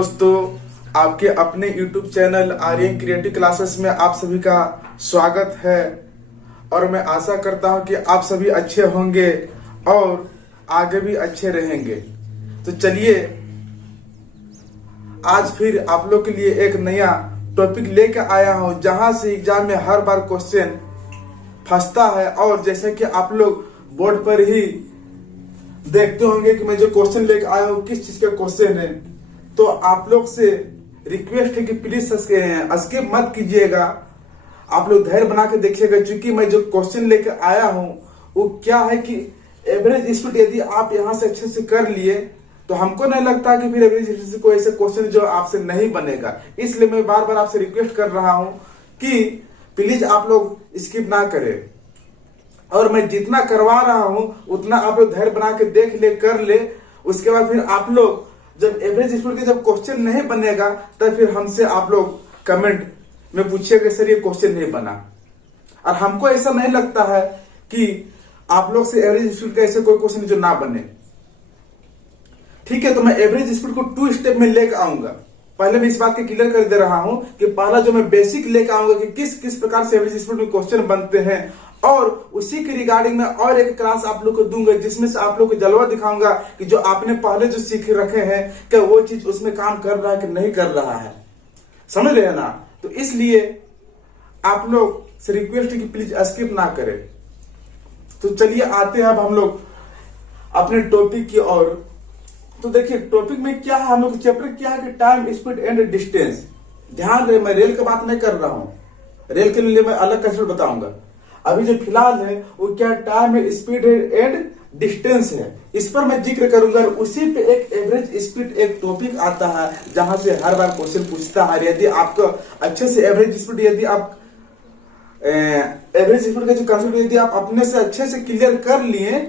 दोस्तों, आपके अपने YouTube channel Aryan creative classes में आप सभी का स्वागत है और मैं आशा करता हूं कि आप सभी अच्छे होंगे और आगे भी अच्छे रहेंगे। तो चलिए आज फिर आप लोग के लिए एक नया टॉपिक लेकर आया हूं जहां से एग्जाम में हर बार क्वेश्चन फंसता है। और जैसे कि आप लोग बोर्ड पर ही देखते होंगे कि मैं जो क्वेश्चन लेकर आया हूं किस चीज का क्वेश्चन है, तो आप लोग से रिक्वेस्ट है कि प्लीज स्किप मत कीजिएगा। आप लोग धैर्य बना के देखिएगा, क्योंकि मैं जो क्वेश्चन लेकर आया हूं वो क्या है कि एवरेज स्पीड यदि आप यहां से अच्छे से कर लिए तो हमको नहीं लगता कि फिर एवरेज स्पीड को ऐसे क्वेश्चन जो आपसे नहीं बनेगा। इसलिए मैं बार बार आपसे रिक्वेस्ट कर रहा हूं कि प्लीज आप लोग स्किप ना करें, और मैं जितना करवा रहा हूं उतना आप लोग धैर्य बना के देख ले, कर ले। उसके बाद फिर आप लोग जब एवरेज स्पीड के जब क्वेश्चन नहीं बनेगा तब फिर हमसे आप लोग कमेंट में पूछिएगा सर ये क्वेश्चन नहीं बना। और हमको ऐसा नहीं लगता है कि आप लोग से एवरेज स्पीड का ऐसे कोई क्वेश्चन जो ना बने। ठीक है, तो मैं एवरेज स्पीड को 2 स्टेप में लेकर आऊंगा। पहले मैं इस बात को क्लियर कर दे रहा हूं कि पहला जो मैं बेसिक लेकर आऊंगा कि किस किस प्रकार से एवरेज स्पीड में क्वेश्चन बनते हैं, और उसी के रिगार्डिंग में और एक क्लास आप लोग को दूंगा जिसमें से आप लोग को जलवा दिखाऊंगा कि जो आपने पहले जो सीख रखे हैं क्या वो चीज उसमें काम कर रहा है कि नहीं कर रहा है। समझ रहे हैं ना? तो इसलिए आप लोग से रिक्वेस्ट है कि प्लीज स्किप ना करें। तो चलिए आते हैं अब हम लोग अपने टॉपिक की ओर। तो देखिए टॉपिक में क्या है, हम लोग चैप्टर क्या है कि टाइम, स्पीड एंड डिस्टेंस। ध्यान रहे, मैं रेल की बात नहीं कर रहा हूं, रेल के लिए मैं अलग कंसेप्ट बताऊंगा। अभी जो फिलहाल है वो क्या टाइम है, स्पीड एंड डिस्टेंस है, इस पर मैं जिक्र करूंगा। उसी पे एक एवरेज स्पीड एक टॉपिक आता है जहां से हर बार क्वेश्चन पूछता है। यदि आपको अच्छे से एवरेज स्पीड, यदि आप एवरेज स्पीड का जो कंसेप्ट यदि आप अपने से अच्छे से क्लियर कर लिए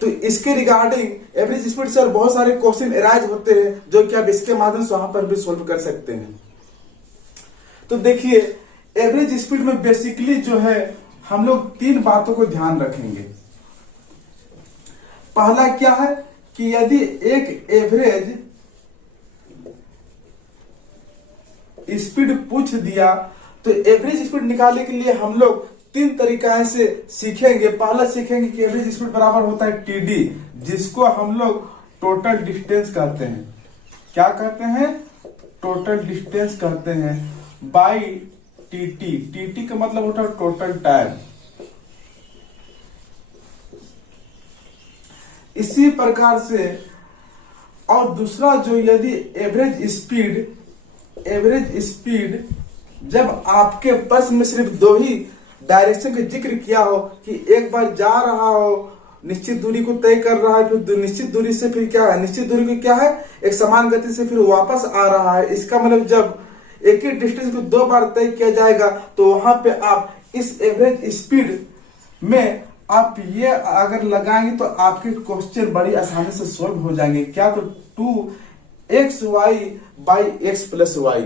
तो इसके रिगार्डिंग एवरेज स्पीड से बहुत सारे क्वेश्चन एराइज होते हैं जो कि आप इसके माध्यम से वहां पर भी सोल्व कर सकते हैं। तो देखिए एवरेज स्पीड में बेसिकली जो है हम लोग 3 बातों को ध्यान रखेंगे। पहला क्या है कि यदि एक एवरेज स्पीड पूछ दिया तो एवरेज स्पीड निकालने के लिए हम लोग 3 तरीका से सीखेंगे। पहला सीखेंगे कि एवरेज स्पीड बराबर होता है टीडी, जिसको हम लोग टोटल डिस्टेंस कहते हैं। क्या कहते हैं? टोटल डिस्टेंस कहते हैं, बाई टीटी। टीटी का मतलब होता है टोटल टाइम। इसी प्रकार से और दूसरा जो यदि एवरेज स्पीड जब आपके प्रश्न में सिर्फ 2 ही डायरेक्शन का जिक्र किया हो कि एक बार जा रहा हो, निश्चित दूरी को तय कर रहा है, फिर निश्चित दूरी से फिर क्या है, निश्चित दूरी को क्या है एक समान गति से फिर वापस आ रहा है। इसका मतलब जब एक ही डिस्टेंस को 2 बार तय किया जाएगा तो वहां पे आप इस एवरेज स्पीड में आप ये अगर लगाएंगे तो आपके क्वेश्चन बड़ी आसानी से सोल्व हो जाएंगे। क्या? तो 2xy by x plus y।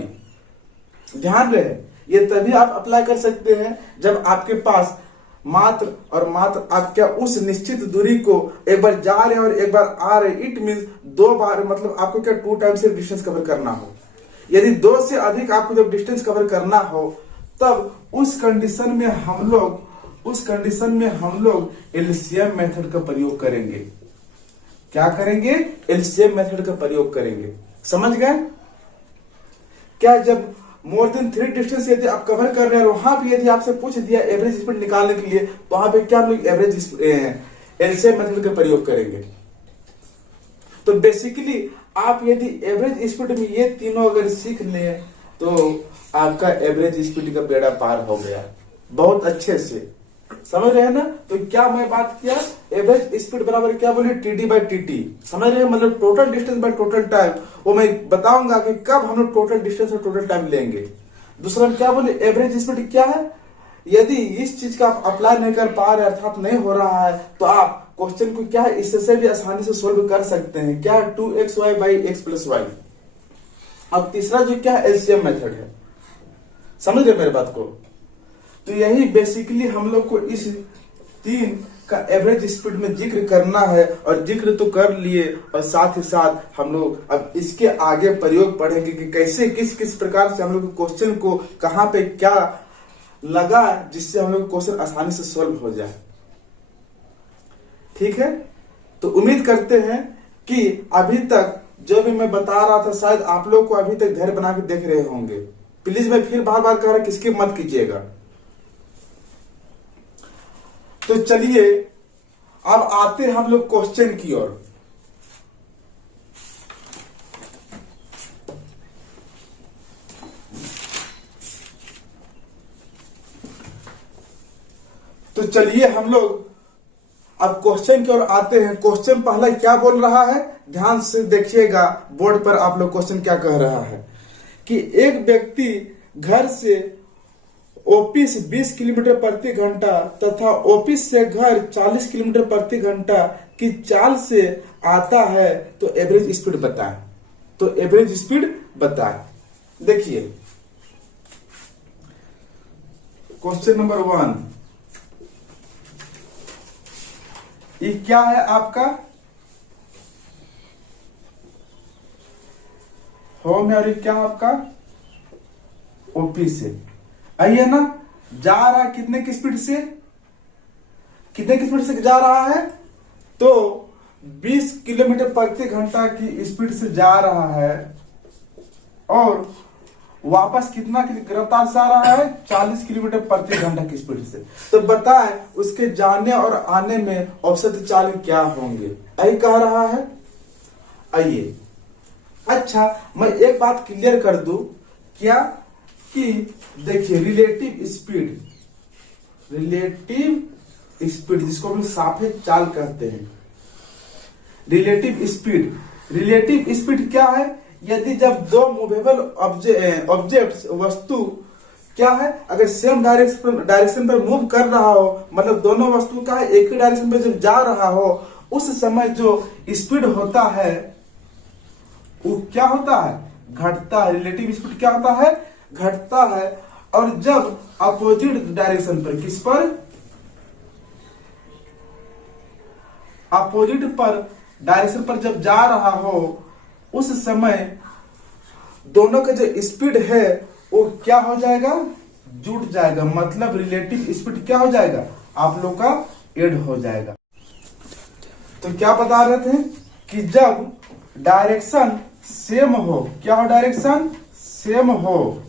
ध्यान रहे, ये तभी आप अप्लाई कर सकते हैं जब आपके पास मात्र और मात्र आप क्या उस निश्चित दूरी को एक बार जा रहे हैं और एक बार आ रहे। इट मींस 2 बार, मतलब आपको क्या 2 टाइम से डिस्टेंस कवर करना हो। यदि 2 से अधिक आपको जब डिस्टेंस कवर करना हो तब उस कंडीशन में हम लोग एलसीएम मेथड का प्रयोग करेंगे। क्या करेंगे? एलसीएम मेथड का प्रयोग करेंगे। समझ गए? क्या जब मोर देन 3 डिस्टेंस यदि आप कवर कर रहे हैं, वहां पे यदि आपसे पूछ दिया एवरेज स्पीड निकालने के लिए तो वहां पे क्या हम लोग एवरेज एलसीएम मेथड का प्रयोग करेंगे। तो बेसिकली आप यदि एवरेज स्पीड में ये तीनों अगर सीख ले तो आपका एवरेज स्पीड का बेड़ा पार हो गया बहुत अच्छे से। समझ रहे हैं ना? तो क्या मैं बात किया, एवरेज स्पीड बराबर क्या बोले, टीडी बाई टीटी। समझ रहे हैं? मतलब total distance by total time. वो मैं बताऊंगा कि कब हम लोग टोटल डिस्टेंस और टोटल टाइम लेंगे। दूसरा क्या बोले, एवरेज स्पीड क्या है, यदि इस चीज का आप अप्लाई नहीं कर पा रहे अर्थात नहीं हो रहा है तो आप क्वेश्चन को क्या है इससे भी आसानी से सोल्व कर सकते हैं। क्या? 2xy by x plus y। अब तीसरा जो क्या है एलसीएम मेथड है। समझ रहे मेरे बात को? तो यही बेसिकली हम लोग को इस 3 का एवरेज स्पीड में जिक्र करना है, और जिक्र तो कर लिए, और साथ ही साथ हम लोग अब इसके आगे प्रयोग पढ़ेंगे कि कैसे किस किस प्रकार से हम लोग क्वेश्चन को कहाँ पे क्या लगा जिससे हम लोग क्वेश्चन आसानी से सॉल्व हो जाए। ठीक है, तो उम्मीद करते हैं कि अभी तक जो भी मैं बता रहा था शायद आप लोग को अभी तक धैर्य बना के देख रहे होंगे। प्लीज मैं फिर बार बार कह रहा हूं, किसकी मत कीजिएगा। तो चलिए अब आते हैं हम लोग क्वेश्चन की ओर। तो चलिए हम लोग अब क्वेश्चन की ओर आते हैं। क्वेश्चन पहला क्या बोल रहा है, ध्यान से देखिएगा, बोर्ड पर आप लोग क्वेश्चन क्या कह रहा है कि एक व्यक्ति घर से ऑफिस 20 किलोमीटर प्रति घंटा तथा ऑफिस से घर 40 किलोमीटर प्रति घंटा की चाल से आता है, तो एवरेज स्पीड बताएं। तो एवरेज स्पीड बताएं। देखिए क्वेश्चन नंबर 1, ये क्या है आपका होम है, और ये क्या आपका ऑफिस है। आइए ना, जा रहा है कितने की स्पीड से, कितने की स्पीड से जा रहा है, तो 20 किलोमीटर प्रति घंटा की स्पीड से जा रहा है, और वापस कितना की रफ्तार से आ रहा है, 40 किलोमीटर प्रति घंटा की स्पीड से। तो बताएं उसके जाने और आने में औसत चाल क्या होंगे, यही कह रहा है। आइए, अच्छा मैं एक बात क्लियर कर दूं, क्या कि देखिए रिलेटिव स्पीड, रिलेटिव स्पीड जिसको हम सापेक्ष चाल कहते हैं, रिलेटिव स्पीड क्या है, यदि जब दो मूवेबल ऑब्जेक्ट वस्तु क्या है, अगर सेम डायरेक्शन पर मूव कर रहा हो, मतलब दोनों वस्तु का है एक ही डायरेक्शन पर जब जा रहा हो, उस समय जो स्पीड होता है वो क्या होता है, घटता है। रिलेटिव स्पीड क्या होता है, घटता है। और जब अपोजिट डायरेक्शन पर, किस पर, अपोजिट पर डायरेक्शन पर जब जा रहा हो, उस समय दोनों का जो स्पीड है वो क्या हो जाएगा, जुड़ जाएगा। मतलब रिलेटिव स्पीड क्या हो जाएगा, आप लोग का ऐड हो जाएगा। तो क्या बता रहे थे कि जब डायरेक्शन सेम हो, क्या हो, डायरेक्शन सेम हो,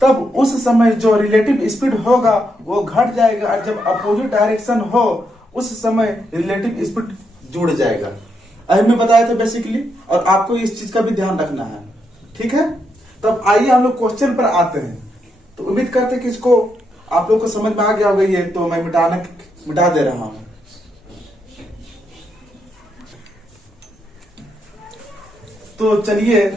तब उस समय जो रिलेटिव स्पीड होगा वो घट जाएगा, और जब अपोजिट डायरेक्शन हो उस समय रिलेटिव स्पीड जुड़ जाएगा। अभी मैं बताया था बेसिकली, और आपको इस चीज का भी ध्यान रखना है। ठीक है, तब आइए हम लोग क्वेश्चन पर आते हैं। तो उम्मीद करते हैं कि इसको आप लोग को समझ में आ गया होगा, ये तो मैं मिटा दे रहा हूं। तो चलिए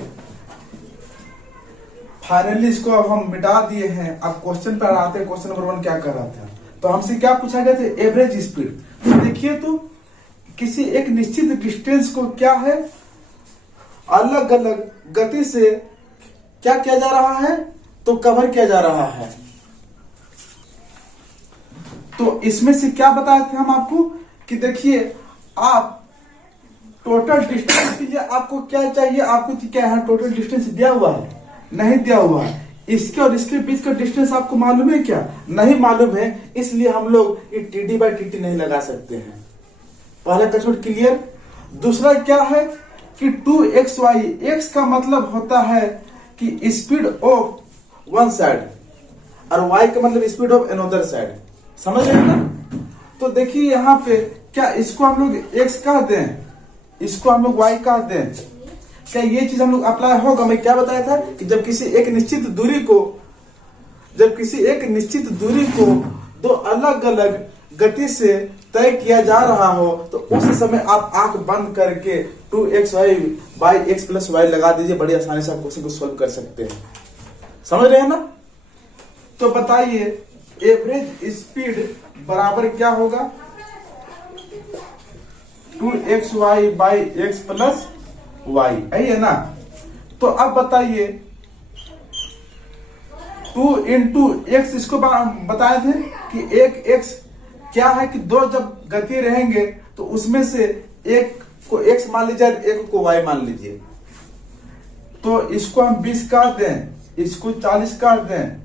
फाइनली इसको अब हम मिटा दिए हैं। अब क्वेश्चन पर आते हैं। क्वेश्चन नंबर 1 क्या कर रहा था, तो हमसे क्या पूछा गया था, एवरेज स्पीड। तो देखिए, तो किसी एक निश्चित डिस्टेंस को क्या है, अलग अलग गति से क्या किया जा रहा है, तो कवर किया जा रहा है। तो इसमें से क्या बताए थे हम आपको कि देखिए, आप टोटल डिस्टेंस के लिए आपको क्या चाहिए, आपको क्या है, टोटल डिस्टेंस दिया हुआ है, नहीं दिया हुआ है। इसके और इसके बीच का डिस्टेंस आपको मालूम है क्या, नहीं मालूम है, इसलिए हम लोग ये TD/TT नहीं लगा सकते हैं। पहला कंसेप्ट क्लियर। दूसरा क्या है कि 2xy, x का मतलब होता है कि स्पीड ऑफ वन साइड, और y का मतलब स्पीड ऑफ अनदर साइड। समझ रहे हैं ना। तो देखिए यहाँ पे क्या इसको हम लोग x कहते हैं, इसको हम लोग y कहते हैं। क्या ये चीज हम लोग अप्लाई होगा। मैं क्या बताया था कि जब किसी एक निश्चित दूरी को दो अलग अलग गति से तय किया जा रहा हो, तो उस समय आप आंख बंद करके 2xy/x + y लगा दीजिए, बड़ी आसानी से आप क्वेश्चन को सोल्व कर सकते हैं। समझ रहे हैं ना। तो बताइए एवरेज स्पीड बराबर क्या होगा, 2xy/x + y, है ना। तो अब बताइए 2 × x, इसको बताए थे कि एक x क्या है कि दो जब गति रहेंगे तो उसमें से एक को x मान लीजिए, एक को y मान लीजिए। तो इसको हम 20 काट दें, इसको 40 काट दें,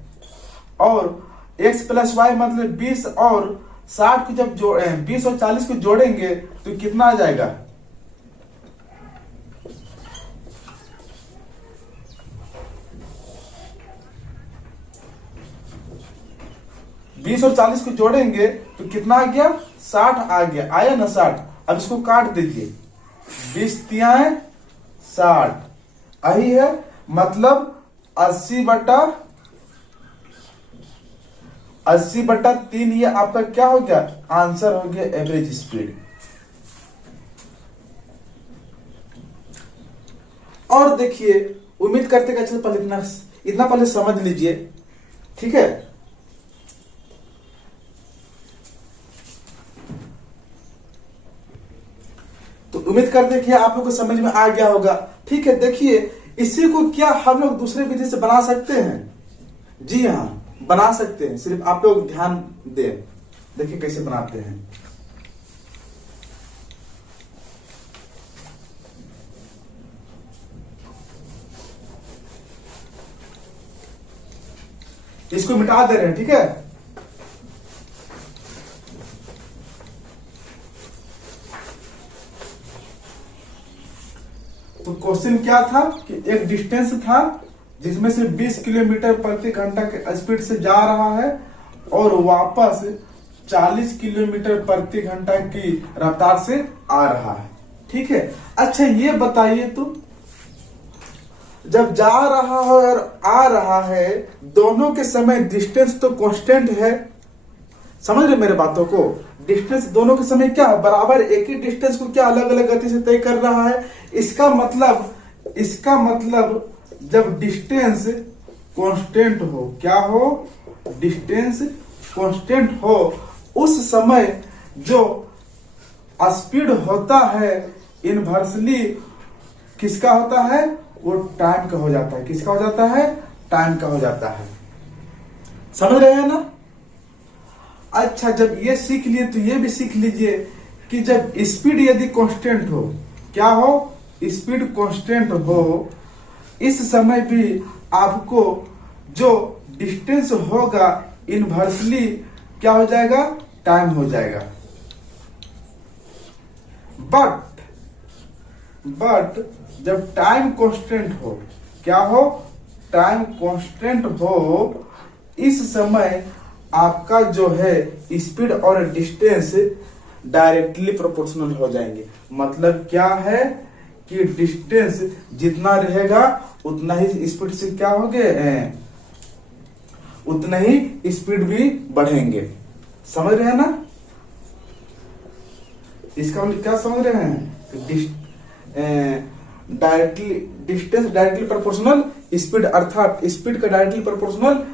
और x प्लस वाई मतलब 20 और 60 को जब 20 और 40 को जोड़ेंगे तो कितना आ जाएगा? बीस और 40 को जोड़ेंगे तो कितना आ गया? 60 आ गया, आया ना 60। अब इसको काट दीजिए, 20 तियाएं 60, यही है मतलब 80/3। ये आपका क्या हो गया? आंसर हो गया एवरेज स्पीड। और देखिए, उम्मीद करते हैं कि पहले इतना पहले समझ लीजिए, ठीक है। तो उम्मीद करते हैं कि आप लोग को समझ में आ गया होगा, ठीक है। देखिए, इसी को क्या हम लोग दूसरे विधि से बना सकते हैं? जी हाँ, बना सकते हैं, सिर्फ आप लोग ध्यान दें। देखिए कैसे बनाते हैं। इसको मिटा दे रहे हैं, ठीक है। तो क्वेश्चन क्या था कि एक डिस्टेंस था जिसमें से 20 किलोमीटर प्रति घंटा के स्पीड से जा रहा है और वापस 40 किलोमीटर प्रति घंटा की रफ्तार से आ रहा है, ठीक है। अच्छा ये बताइए, तो जब जा रहा है और आ रहा है, दोनों के समय डिस्टेंस तो कांस्टेंट है, समझ रहे मेरे बातों को? डिस्टेंस दोनों के समय क्या है? बराबर एक ही डिस्टेंस को क्या अलग अलग गति से तय कर रहा है। इसका मतलब जब डिस्टेंस कांस्टेंट हो, क्या हो? डिस्टेंस कांस्टेंट हो, उस समय जो स्पीड होता है इनवर्सली किसका होता है? वो टाइम का हो जाता है। किसका हो जाता है? टाइम का हो जाता है। समझ रहे हैं ना? अच्छा, जब ये सीख लिए तो ये भी सीख लीजिए कि जब स्पीड यदि कांस्टेंट हो, क्या हो? स्पीड कांस्टेंट हो, इस समय भी आपको जो डिस्टेंस होगा इनवर्सली क्या हो जाएगा? टाइम हो जाएगा। बट जब टाइम कांस्टेंट हो, क्या हो? टाइम कांस्टेंट हो, इस समय आपका जो है स्पीड और डिस्टेंस डायरेक्टली प्रोपोर्शनल हो जाएंगे। मतलब क्या है कि डिस्टेंस जितना रहेगा उतना ही स्पीड से क्या होंगे? उतना ही स्पीड भी बढ़ेंगे। समझ रहे हैं ना? इसका मतलब क्या समझ रहे हैं? Directly distance directly proportional speed, अर्थात स्पीड का डायरेक्टली प्रोपोर्शनल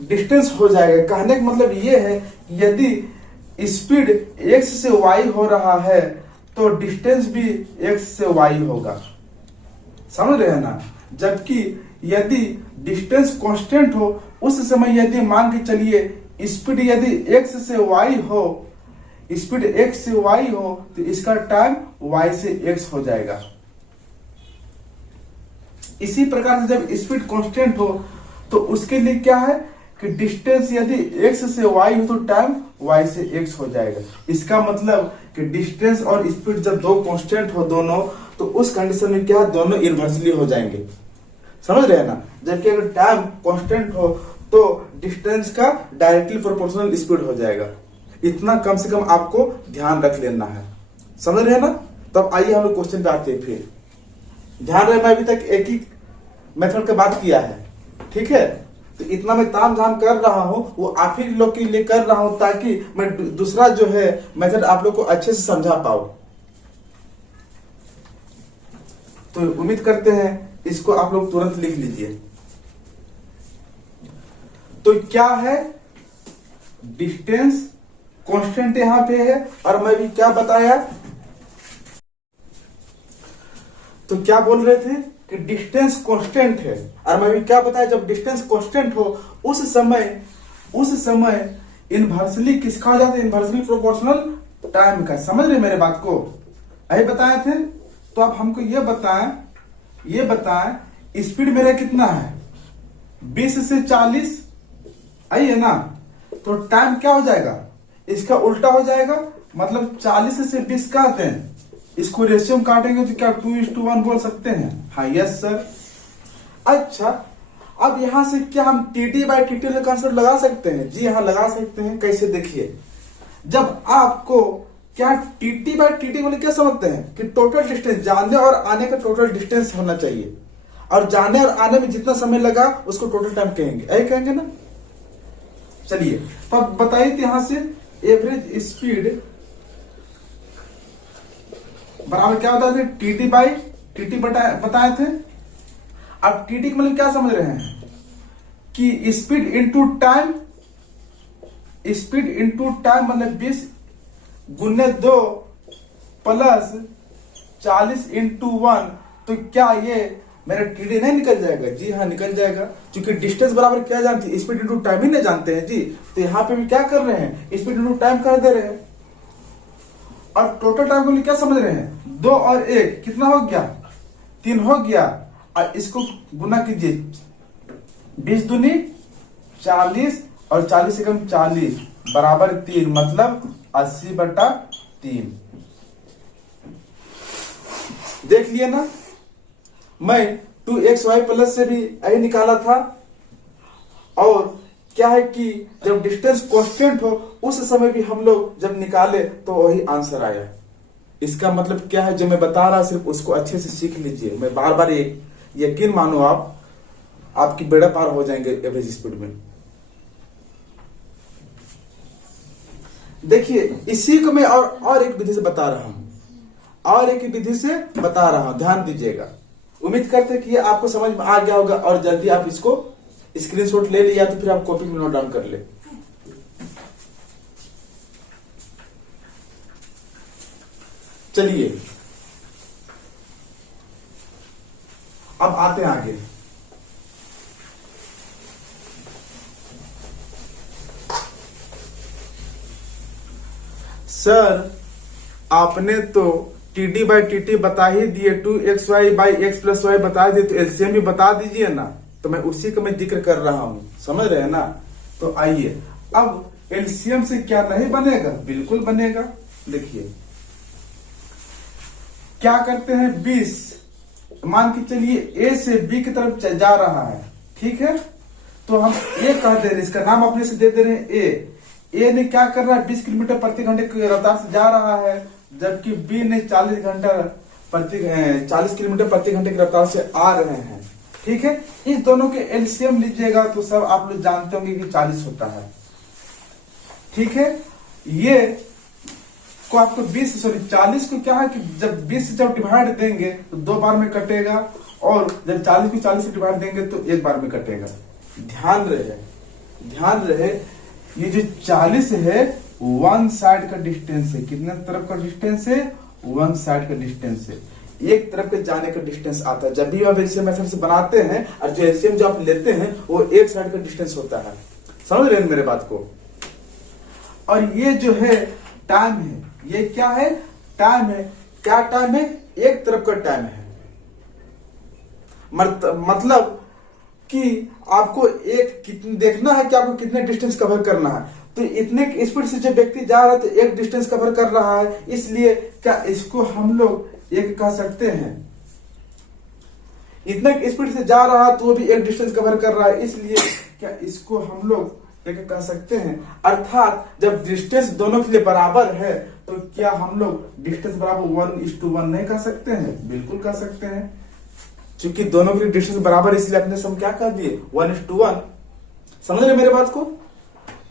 डिस्टेंस हो जाएगा। कहने का मतलब ये है कि यदि स्पीड x से y हो रहा है तो डिस्टेंस भी x से y होगा। समझ रहे हैं ना? जबकि यदि डिस्टेंस कांस्टेंट हो, उस समय यदि मान के चलिए स्पीड यदि x से y हो, स्पीड x से y हो, तो इसका टाइम y से x हो जाएगा। इसी प्रकार से जब स्पीड कांस्टेंट हो तो उसके लिए क्या है कि डिस्टेंस यदि x से y हो तो टाइम y से x हो जाएगा। इसका मतलब कि डिस्टेंस और स्पीड जब दो कांस्टेंट हो दोनों, तो उस कंडीशन में क्या दोनों इनवर्सली हो जाएंगे। समझ रहे हैं ना? जबकि अगर टाइम कांस्टेंट हो तो डिस्टेंस का डायरेक्टली प्रोपोर्शनल स्पीड हो जाएगा। इतना कम से कम आपको ध्यान रख लेना है। समझ रहे हैं ना? तब आइए हम लोग क्वेश्चन पे आते हैं। फिर ध्यान रहे, मैं अभी तक एक ही मेथड की बात किया है, ठीक है। तो इतना मैं ताम झाम कर रहा हूं, वो आप ही लोग के लिए कर रहा हूं ताकि मैं दूसरा जो है मेथड आप लोग को अच्छे से समझा पाऊं। तो उम्मीद करते हैं इसको आप लोग तुरंत लिख लीजिए। तो क्या है? डिस्टेंस कांस्टेंट यहां पे है, और मैं भी क्या बताया? तो क्या बोल रहे थे कि डिस्टेंस कांस्टेंट है, और मैं भी क्या बताया? जब डिस्टेंस कांस्टेंट हो उस समय इनवर्सली किसका हो जाता है, इनवर्सली प्रोपोर्शनल टाइम का। समझ रहे मेरे बात को, यही बताए थे। तो अब हमको ये बताएं स्पीड मेरा कितना है, 20 से 40 आई है ना, तो टाइम क्या हो जाएगा, इसका उल्टा हो जाएगा। मतलब 40 से 20 काटते हैं, इसको रेशियो में काटेंगे तो क्या 2:1 बोल सकते हैं। हाँ यस सर। अच्छा, अब यहां से क्या हम TT/TT का कंसेप्ट लगा सकते हैं? जी हाँ लगा सकते हैं। कैसे, देखिए, जब आपको क्या TT/TT बोले क्या समझते हैं कि टोटल डिस्टेंस, जाने और आने का टोटल डिस्टेंस होना चाहिए, और जाने और आने में जितना समय लगा उसको टोटल टाइम कहेंगे, यही कहेंगे ना। चलिए, तो अब बताइए यहां से एवरेज स्पीड बराबर क्या होता है, TT/TT बताए थे। अब TT मतलब क्या समझ रहे हैं कि speed into time, speed into time मतलब 20 गुने 2 प्लस 40 इंटू 1। तो क्या ये मेरा TT नहीं निकल जाएगा? जी हाँ निकल जाएगा, क्योंकि डिस्टेंस बराबर क्या जानते हैं, स्पीड इंटू टाइम ही नहीं जानते हैं जी। तो यहाँ पे भी क्या कर रहे हैं, स्पीड इंटू टाइम कर दे रहे हैं। और टोटल टाइम को क्या समझ रहे हैं, 2 और 1 कितना हो गया, 3 हो गया। और इसको गुना कीजिए, 20 दूनी 40 और 40 से कम 40 बराबर 3, मतलब 80/3। देख लिए ना, मैं 2xy प्लस से भी यही निकाला था। और क्या है कि जब डिस्टेंस कांस्टेंट हो उस समय भी हम लोग जब निकाले तो वही आंसर आया। इसका मतलब क्या है, जो मैं बता रहा सिर्फ उसको अच्छे से सीख लीजिए। मैं बार बार यकीन मानो, आपकी बेड़ा पार हो जाएंगे एवरेज स्पीड में। देखिए, इसी को मैं और एक विधि से बता रहा हूं, और एक विधि से बता रहा हूं, ध्यान दीजिएगा। उम्मीद करते हैं कि ये आपको समझ में आ गया होगा, और जल्दी आप इसको स्क्रीनशॉट ले लिया तो फिर आप कॉपी में नोट डाउन कर ले। चलिए अब आते हैं आगे। सर आपने तो TT/TT बता ही दिए, 2xy/x + y बता दिए, तो एलसीएम भी बता दीजिए ना। तो मैं उसी का मैं जिक्र कर रहा हूं, समझ रहे हैं ना। तो आइए, अब एलसीएम से क्या नहीं बनेगा, बिल्कुल बनेगा। देखिए क्या करते हैं, 20 मान के चलिए A से B की तरफ जा रहा है, ठीक है। तो हम A कह दे रहे, इसका नाम अपने से दे दे रहे हैं A ने क्या कर रहा है, 20 किलोमीटर प्रति घंटे की रफ्तार से जा रहा है, जबकि B ने 40 किलोमीटर प्रति घंटे की रफ्तार से आ रहे हैं, ठीक है। इस दोनों के एलसीएम लीजिएगा तो सब आप लोग जानते होंगे कि 40 होता है, ठीक है। ये को आपको 40 को क्या है कि जब 20 से जब डिवाइड देंगे तो 2 बार में कटेगा, और जब 40 को 40 से डिवाइड देंगे तो 1 बार में कटेगा। ध्यान रहे, ये जो 40 है वन साइड का डिस्टेंस है। कितने तरफ का डिस्टेंस है, वन साइड का डिस्टेंस है, एक तरफ के जाने का डिस्टेंस आता है। जब भी आप एलसीएम मेथड से बनाते हैं और जो एलसीएम जो आप लेते हैं वो एक साइड का डिस्टेंस होता है। समझ रहे हैं मेरे बात को। और ये जो है टाइम है, ये क्या है, टाइम है। क्या टाइम है, एक तरफ का टाइम है। मतलब कि आपको देखना है कि आपको कितने डिस्टेंस कवर करना है। तो इतने स्पीड से जो व्यक्ति जा रहा है तो एक डिस्टेंस कवर कर रहा है, इसलिए क्या इसको हम लोग एक कह सकते हैं। इतने स्पीड से जा रहा है तो वो भी एक डिस्टेंस कवर कर रहा है, इसलिए क्या इसको हम लोग एक कह सकते हैं। अर्थात जब डिस्टेंस दोनों के लिए बराबर है तो क्या हम लोग डिस्टेंस बराबर 1:1 नहीं कह सकते हैं? बिल्कुल कह सकते हैं, क्योंकि दोनों के लिए डिस्टेंस बराबर, इसलिए अपने से हम क्या कह दिए, 1:1। समझ रहे मेरे बात को।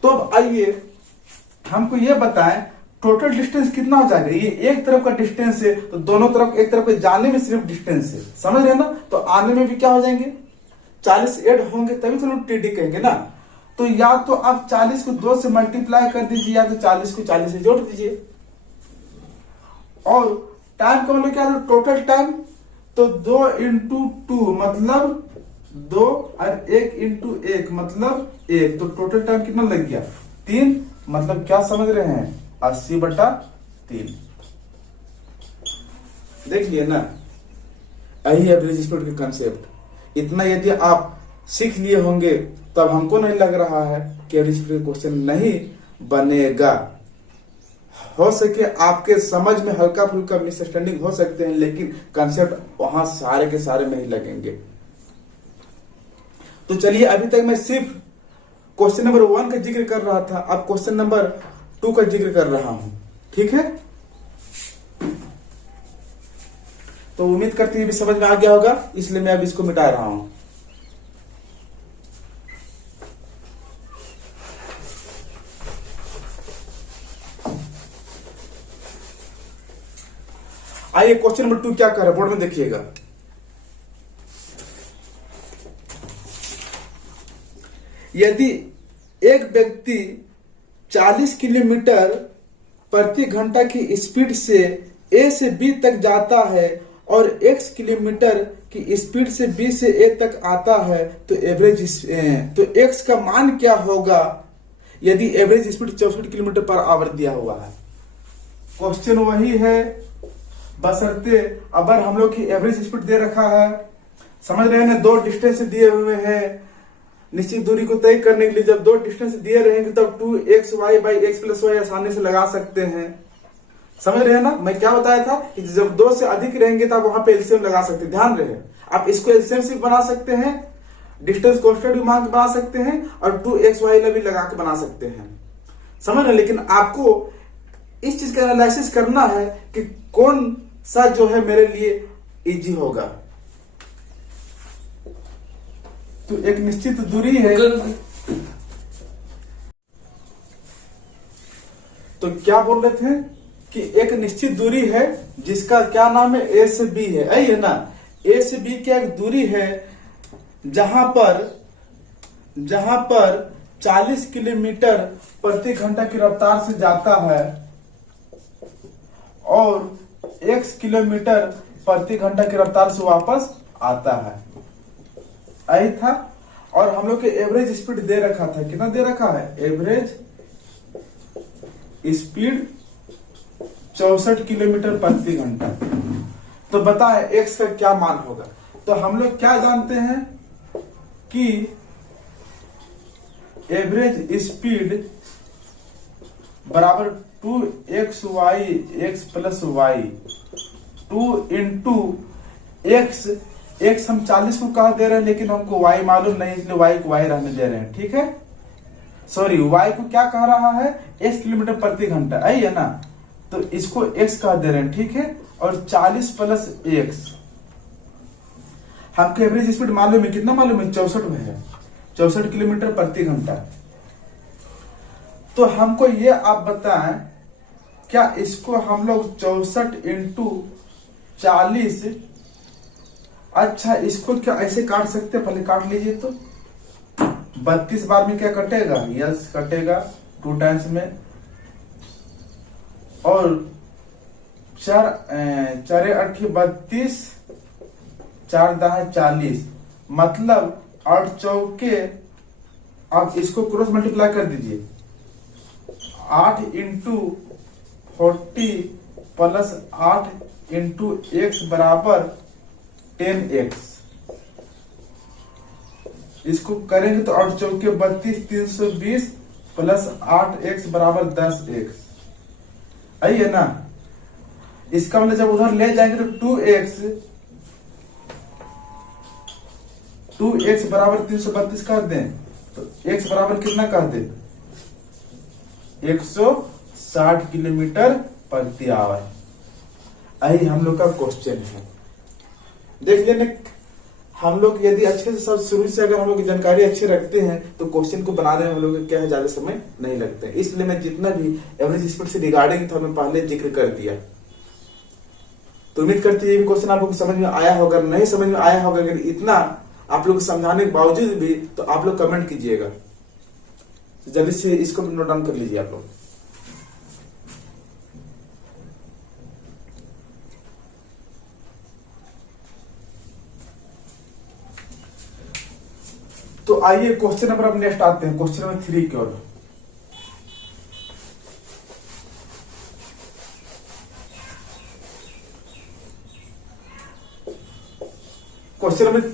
तो अब आइए हमको ये बताएं टोटल डिस्टेंस कितना हो जाएगा। ये एक तरफ का डिस्टेंस है तो दोनों तरफ, एक तरफ के जाने में सिर्फ डिस्टेंस है, समझ रहे ना। तो आने में भी क्या हो जाएंगे, 40 ऐड होंगे तभी तो लोग टीटी कहेंगे ना। तो या तो आप 40 को 2 से मल्टीप्लाई कर दीजिए, या तो 40 को 40 से जोड़ दीजिए। और टाइम का मतलब क्या है, टोटल टाइम। तो 2 × 2 मतलब 2 और 1 × 1 मतलब 1। तो टोटल टाइम कितना लग गया, 3। मतलब क्या समझ रहे हैं, 80/3। देख लिए ना, यही एवरेज स्पीड के कंसेप्ट। इतना यदि आप सीख लिए होंगे तब हमको नहीं लग रहा है कि एवरेज स्पीड क्वेश्चन नहीं बनेगा। हो सके आपके समझ में हल्का फुल्का मिसअंडरस्टैंडिंग हो सकते हैं, लेकिन कंसेप्ट वहां सारे के सारे में ही लगेंगे। तो चलिए, अभी तक मैं सिर्फ क्वेश्चन नंबर 1 का जिक्र कर रहा था, अब क्वेश्चन नंबर 2 का जिक्र कर रहा हूं, ठीक है। तो उम्मीद करती है भी समझ में आ गया होगा, इसलिए मैं अब इसको मिटा रहा हूं। आइए क्वेश्चन नंबर 2 क्या कह रहा है, बोर्ड में देखिएगा। यदि एक व्यक्ति 40 किलोमीटर प्रति घंटा की स्पीड से ए से बी तक जाता है और x किलोमीटर की स्पीड से बी से ए तक आता है, तो x का मान क्या होगा यदि average speed 64 kilometre per hour दिया हुआ है। क्वेश्चन वही है, बशर्ते अगर हम लोग की एवरेज स्पीड दे रखा है, समझ रहे हैं ना, 2 डिस्टेंस दिए हुए हैं। निश्चित दूरी को तय करने के लिए जब 2 डिस्टेंस दिए रहेंगे तब 2xy/x+y आसानी से लगा सकते हैं। समझ रहे हैं ना, मैं क्या बताया था कि जब 2 से अधिक रहेंगे तब वहां पे एलसीएम लगा सकते हैं। ध्यान रहे, आप इसको एलसीएम से बना सकते हैं, डिस्टेंस कांस्टेंट भी मान के बना सकते हैं और 2xy भी लगा के बना सकते हैं। समझ रहे, लेकिन आपको इस चीज का एनालिसिस करना है कि कौन सा जो है मेरे लिए इजी होगा। तो एक निश्चित दूरी है, तो क्या बोल रहे थे कि एक निश्चित दूरी है जिसका क्या नाम है, ए से बी है, यही है ना। ए से बी की एक दूरी है जहां पर 40 किलोमीटर प्रति घंटा की रफ्तार से जाता है और x किलोमीटर प्रति घंटा की रफ्तार से वापस आता है, यही था। और हम लोग के एवरेज स्पीड दे रखा था, कितना दे रखा है, एवरेज स्पीड 64 किलोमीटर प्रति घंटा। तो बताएं x का क्या मान होगा। तो हम लोग क्या जानते हैं कि एवरेज स्पीड बराबर 2xy x+y 2 इंटू x हम 40 को कहा दे रहे हैं, लेकिन हमको y मालूम नहीं, इसलिए y को y रहने दे रहे हैं, ठीक है। सॉरी, y को क्या कह रहा है, x किलोमीटर प्रति घंटा, यही है ना, तो इसको x कह दे रहे हैं, ठीक है। और 40 प्लस x, हमको एवरेज स्पीड मालूम है, कितना मालूम है, 64 में है, 64 किलोमीटर प्रति घंटा। तो हमको ये आप बताएं, क्या इसको हम लोग 64 इंटू 40, अच्छा इसको क्या ऐसे काट सकते हैं, पहले काट लीजिए। तो 32 बार में क्या कटेगा, यस कटेगा 2 टाइम्स में, और 4 8 32, 4 10 40, मतलब 8 चौके, आप इसको क्रॉस मल्टीप्लाई कर दीजिए, 8 इंटू 40 प्लस 8 इंटू x बराबर 10x। इसको करेंगे तो 8 चौके 32, 320 प्लस 8x बराबर 10x, यही है ना। इसका मतलब जब उधर ले जाएंगे तो 2x बराबर 332 कर दें तो x बराबर कितना कर दे, 160 किलोमीटर प्रति आवर। यही हम लोग का क्वेश्चन है। देख लेने, हम लोग यदि अच्छे से सब शुरू से अगर हम लोग की जानकारी अच्छी रखते हैं तो क्वेश्चन को बनाने में हम लोग क्या है ज्यादा समय नहीं लगता है। इसलिए मैं जितना भी एवरेज स्पीड से रिगार्डिंग था मैं पहले जिक्र कर दिया। तो उम्मीद करती है ये क्वेश्चन आप लोग को समझ में आया होगा, नहीं समझ में आया होगा, अगर इतना आप लोग समझाने के बावजूद भी तो आप लोग कमेंट कीजिएगा, जल्दी से इसको नोट डाउन कर लीजिए आप लोग। तो आइए क्वेश्चन नंबर अब नेक्स्ट आते हैं, क्वेश्चन नंबर 3 की ओर। क्वेश्चन नंबर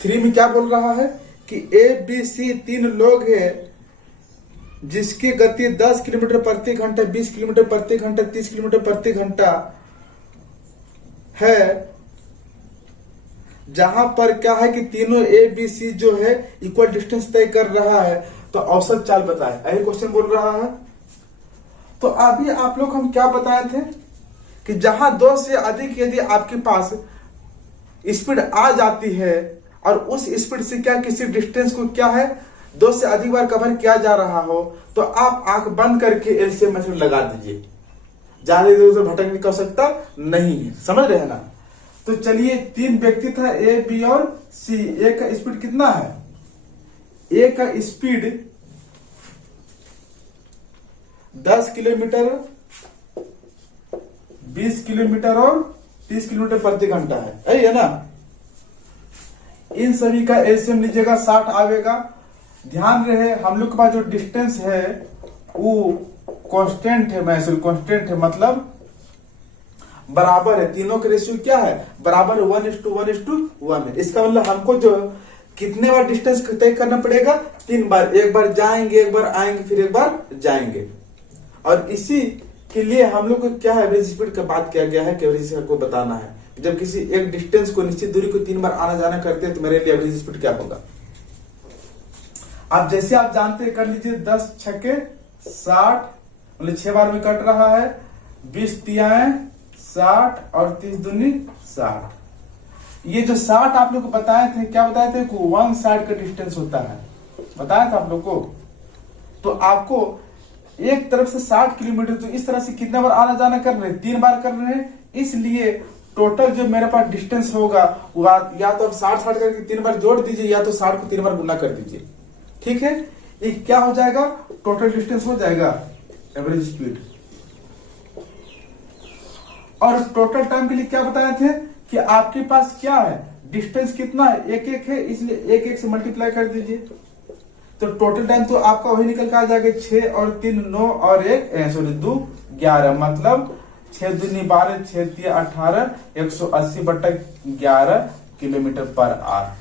3 में क्या बोल रहा है कि ए बी सी 3 लोग हैं जिसकी गति 10 किलोमीटर प्रति घंटा, 20 किलोमीटर प्रति घंटा, 30 किलोमीटर प्रति घंटा है, जहां पर क्या है कि तीनों ए बी सी जो है इक्वल डिस्टेंस तय कर रहा है, तो औसत चाल बताए, यही क्वेश्चन बोल रहा है। तो अभी आप लोग हम क्या बताए थे कि जहां 2 से अधिक यदि आपके पास स्पीड आ जाती है और उस स्पीड से क्या किसी डिस्टेंस को क्या है 2 से अधिक बार कवर किया जा रहा हो, तो आप आंख बंद करके एलसीएम मेथड लगा दीजिए, ज्यादा इधर उधर भटकने की आवश्यकता नहीं है, समझ रहे हैं ना। तो चलिए 3 व्यक्ति था ए बी और सी। ए का स्पीड कितना है, ए का स्पीड 10 किलोमीटर, 20 किलोमीटर और 30 किलोमीटर प्रति घंटा है ना। इन सभी का एलसीएम लीजिएगा 60 आवेगा। ध्यान रहे हम लोग के पास जो डिस्टेंस है वो कांस्टेंट है, मैक्सिमम कांस्टेंट है, मतलब बराबर है। तीनों का रेशियो क्या है, बराबर 1:1:1 है। इसका मतलब हमको जो कितने बार डिस्टेंस तय करना पड़ेगा, 3 बार, एक बार जाएंगे, एक बार आएंगे, फिर एक बार जाएंगे। और इसी के लिए हम लोग को क्या है एवरेज स्पीड का बात किया गया है कि एवरेज को बताना है। जब किसी एक डिस्टेंस को, निश्चित दूरी को 3 बार आना जाना करते हैं तो मेरे लिए एवरेज स्पीड क्या होगा। अब जैसे आप जानते हैं, कर लीजिए 10 छक्के 60, मतलब 6 बार में कट रहा है, 20 तियाएं 60 और 30 दूनी 60। ये जो 60 आप लोग को बताए थे, क्या बताए थे, 1 साइड का डिस्टेंस होता है, बताया था आप लोग को। तो आपको एक तरफ से 60 किलोमीटर, तो इस तरह से कितने बार आना जाना कर रहे हैं, 3 बार कर रहे हैं। इसलिए टोटल जो मेरे पास डिस्टेंस होगा या तो आप 60 करके 3 बार जोड़ दीजिए, या तो 60 को 3 बार गुना कर दीजिए, ठीक है। ये क्या हो जाएगा, टोटल डिस्टेंस हो जाएगा एवरेज स्पीड। और टोटल टाइम के लिए क्या बताए थे कि आपके पास क्या है, डिस्टेंस कितना है, 1:1 है, इसलिए 1:1 से मल्टीप्लाई कर दीजिए, तो टोटल टाइम तो आपका वही निकल के आ जाएगा 6 और 3 9 और 2 11, मतलब 6 दूनी 12, 6 3 18, 180/11 किलोमीटर पर आवर।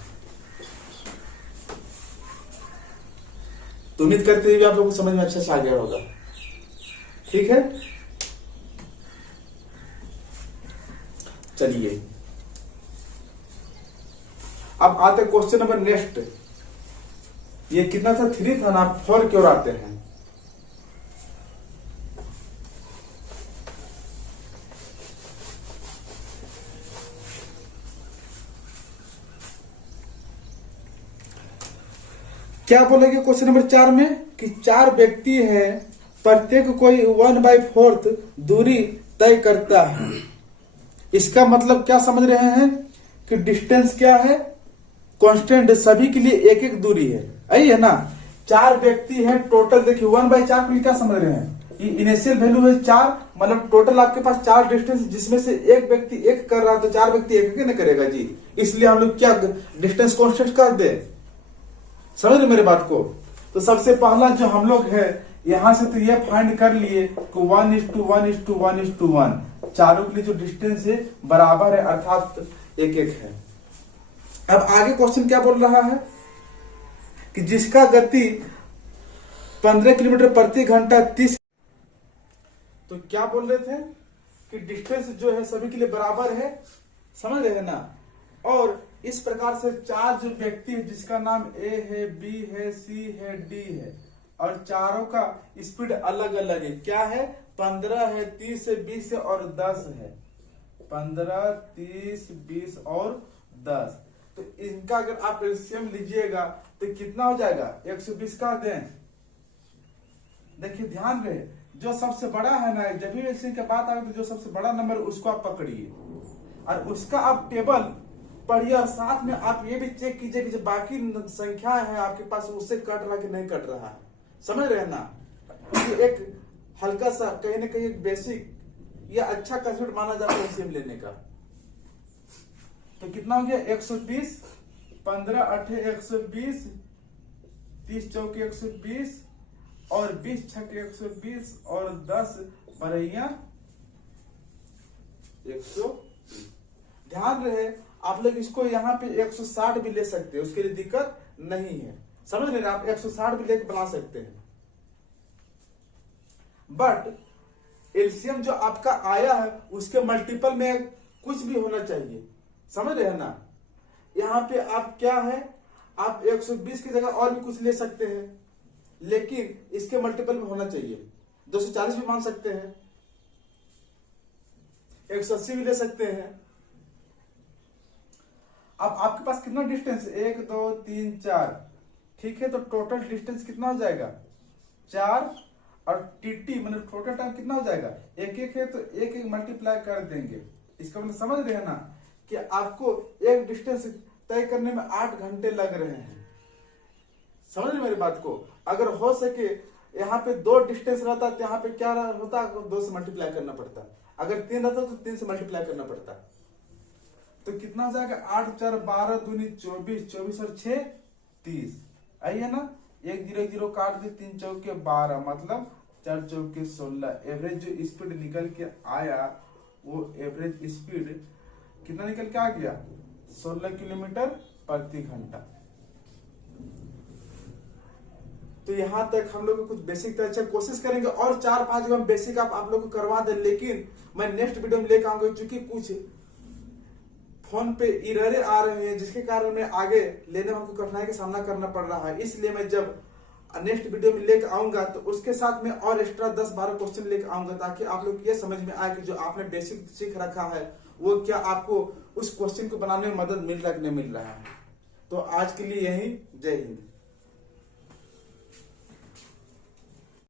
तो उम्मीद करते हुए आप लोगों को समझ में अच्छा से आ गया होगा, ठीक है। चलिए अब आते क्वेश्चन नंबर नेक्स्ट। ये कितना था, 3 था ना, 4 की ओर आते हैं। क्या बोलेंगे क्वेश्चन नंबर 4 में कि 4 व्यक्ति हैं, प्रत्येक कोई 1/4 दूरी तय करता है। इसका मतलब क्या समझ रहे हैं कि डिस्टेंस क्या है, कांस्टेंट, सभी के लिए 1:1 दूरी है, है ना। 4 व्यक्ति हैं टोटल, देखिए 1/4 के लिए क्या समझ रहे हैं, ये इनिशियल वैल्यू है 4, मतलब टोटल आपके पास 4 डिस्टेंस, जिसमें से एक व्यक्ति 1 कर रहा है, तो 4 व्यक्ति 1 न करेगा जी, इसलिए हम लोग क्या डिस्टेंस कांस्टेंट कर दे, समझ रहे मेरे बात को। तो सबसे पहला जो हम लोग है यहां से तो ये फाइंड कर लिए कि 1:1:1:1, चारों के लिए जो डिस्टेंस है बराबर है, अर्थात 1:1 है। अब आगे क्वेश्चन क्या बोल रहा है कि जिसका गति 15 किलोमीटर प्रति घंटा 30, तो क्या बोल रहे थे कि डिस्टेंस जो है सभी के लिए बराबर है, समझ रहे हैं ना। और इस प्रकार से 4 जो व्यक्ति है, जिसका नाम ए है, बी है, सी है, डी है, और चारों का स्पीड अलग अलग है, क्या है, 15 है, 30 है, 20 है और 10 है, 15 30 20 और 10। तो इनका अगर आप एलसीएम लीजिएगा तो कितना हो जाएगा, 120 का दें। देखिए ध्यान रहे, जो सबसे बड़ा है ना, जब भी एलसीएम की बात आए तो जो सबसे बड़ा नंबर उसको आप पकड़िए और उसका आप टेबल पढ़िए, और साथ में आप ये भी चेक कीजिए कि जो बाकी संख्याएं हैं आपके पास उससे कट रहा कि नहीं कट रहा है, समझ रहे हैं ना। क्योंकि एक हल्का सा कहीं ना कहीं एक बेसिक या अच्छा कंसेप्ट माना जाता है एलसीएम लेने का। तो कितना हो गया, 120, 15 8 120, 30 चौके 120 और 20 छक्के 120 और 10 बढ़ैया 120। ध्यान रहे आप लोग इसको यहाँ पे 160 भी ले सकते हैं, उसके लिए दिक्कत नहीं है। समझ रहे हैं, आप 160 भी लेकर बना सकते हैं। बट एलसीएम जो आपका आया है उसके मल्टीपल में कुछ भी होना चाहिए। समझ रहे हैं ना। यहाँ पे आप क्या है, आप 120 की जगह और भी कुछ ले सकते हैं, लेकिन इसके मल्टीपल में होना चाहिए। 240 भी मान सकते हैं, 180 भी ले सकते हैं। अब आपके पास कितना डिस्टेंस, 1 2 3 4, ठीक है। तो टोटल डिस्टेंस कितना हो जाएगा 4, और टीटी मतलब टोटल टाइम कितना हो जाएगा, एक एक है तो एक एक मल्टीप्लाई कर देंगे। इसका मतलब समझ रहे हैं ना कि आपको एक डिस्टेंस तय करने में 8 घंटे लग रहे हैं। समझ रहे मेरी बात को। अगर हो सके यहाँ पे 2 डिस्टेंस रहता तो यहाँ पे क्या होता, 2 से मल्टीप्लाई करना पड़ता। अगर 3 रहता तो 3 से मल्टीप्लाई करना पड़ता। तो कितना हो जाएगा, 8 4 12 दूनी 24, 24 और 6 30। आइए ना, 1 0 0 काट दे, 3 चौके 12, मतलब 4 चौके 16। एवरेज जो स्पीड निकल के आया वो एवरेज स्पीड कितना निकल के आ गया, 16 किलोमीटर प्रति घंटा। तो यहां तक हम लोग कुछ बेसिक तरह से कोशिश करेंगे, और 4-5 जगह बेसिक आप लोग को करवा दे। लेकिन मैं नेक्स्ट वीडियो में लेकर आऊंगा, क्योंकि कुछ फोन पे इरर आ रहे हैं जिसके कारण मैं आगे लेने में हमको कठिनाई का सामना करना पड़ रहा है। इसलिए मैं जब नेक्स्ट वीडियो में लेकर आऊंगा तो उसके साथ में और एक्स्ट्रा 10-12 क्वेश्चन लेकर आऊंगा, ताकि आप लोग ये समझ में आए कि जो आपने बेसिक सीख रखा है वो क्या आपको उस क्वेश्चन को बनाने में मदद मिल रहा है। तो आज के लिए यही, जय हिंद।